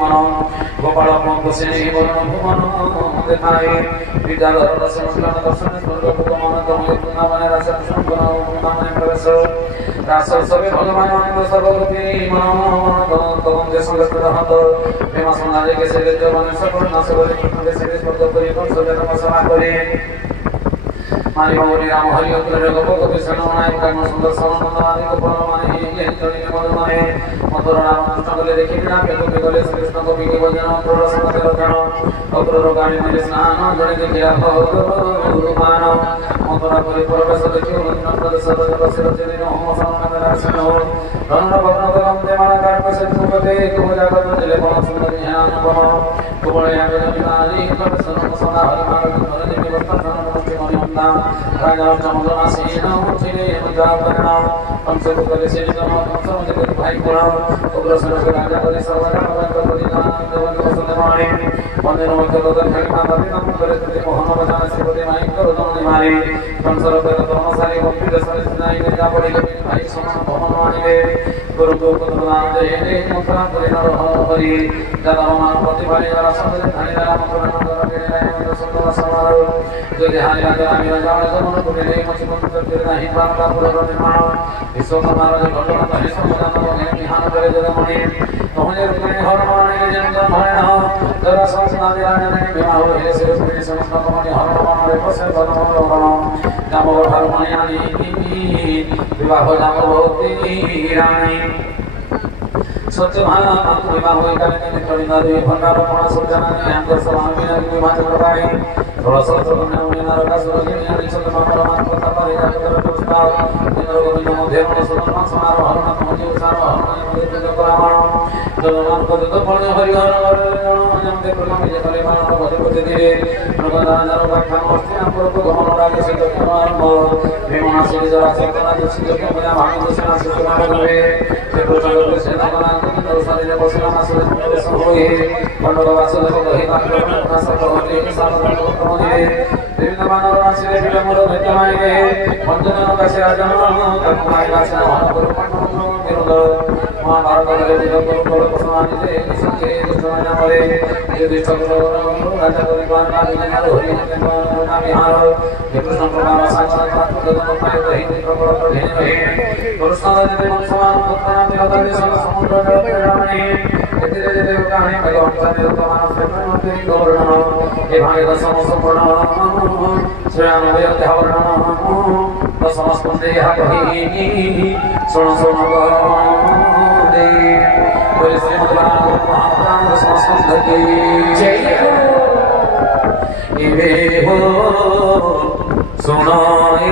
मन गोपाल कुशेणी वरुण भुवन देखाए विद्याधर दर्शन दर्शन भगवान वृंदावन प्रवेश रास सभी भगवान सर्वरूपी मन संगत प्रेम संधारे के से सकल नाश करे सभा करे मारी भगवान राम हरि अग्र गोप विष्णु नायक कर्म सुंदर सवनंद आदि गोपाल माने ये चली मधुर माने मधुर नाम कृष्ण गले देखि बिना के दुख गले श्री कृष्ण गोपी के भजन प्ररसन के रचन अग्र रोगाणी मेरे स्नान जड़े देखिया भगवान मधुर परि प्रवेश देखि नंद सद बसिर चले हम सन दर्शन हो रन भग्न गम देवान कार्य से सुपते को जागत जले बन सुंदर ध्यान बन कुबले आगे नारी कर सन सदा हरि मार्ग धन देवी वस्त्र राजा चमदना सेना उठिले मुद्राकरण हमसे गले से निगम हमसे मुझे भाई पुरा उग्र सरस राजा करे सर्वदा भगवान परिधान देवन वसंत माणे मंदिर मध्य लोदन खड़ी मांगते नाम करे तुझे मोहन बजान श्रीपति माई करो दम मारे कंसर पे दोनों सारे गोपी दसरे सुनाई ने जा पड़ी भाई समान मोहन माने गुरु को नाम दे ने मुद्रा करे नर हरि दादा मान प्रतिभाले जरा सब धानी राम मंत्र करे राम संत समार जो ध्यान राजा आमी राजा मन को ले मच मंत्र करे नहीं बांका पुर निर्माण विश्वकर्मा राजा घटना नहीं समझना ने ध्यान करे जग मणि तोहे रुपे हर माने जन भरण जरा संसना दिराने ने बिना हो हे से पुरी समस्त मणि हर माने बसे भगवान नाम हर माने आनी विवाह नाम भक्ति रानी सत्य भाना विवाह होई करे ने करिना दे भंडार कोण सजना ने अंदर समान बिना विवाह करवाई थोड़ा सा तो हमने उन्हें नारका सुरजी ने नहीं चलते मामला मान को तब पर जाकर कर पुष्पा इंद्र गोविंद मध्य में सुनना समारोह हरना मुझे उसारो हरना मुझे तुझे करामानो जो मान को तो पढ़ने हरि हर जम दे प्रणाम जे करे मान को भजन को दे प्रभुदा जरो व्याख्यान मस्ती नाम को गहन रागे से तो मान विमना से जरा से तना जो सिद्ध के बिना भाग दूसरा से मान करे से प्रचंड से तना तो सारे जब बसना मास में सब होए पंडो वासुदेव को ही बात करना सब होते के साथ विभिन्न मानव राशि विलंबो भेटमाय गे पंचजन का राजन तत्माय राशि मान गुरु पंडो विरोध महाभारत रे विलंबो को समानि दे संके दुष्टना मरे युधिष्ठ राजा परिवार का विलंबो होई नाम विहार कृष्ण प्रभाव साक्षात गगन पाय रही प्रबल प्रभेन रहे पुरुषना दे समान पुत्र विरोध दे समुद्र जल धीरे धीरे कहानी भगवान का निर्माण से प्रति गौरण ये भागे समस्त श्रेयान ध्यावरण समस्ते कही सुन सुन दे बोले श्रीमद् भागवत महापुराण समस्त की जय हो सुनो।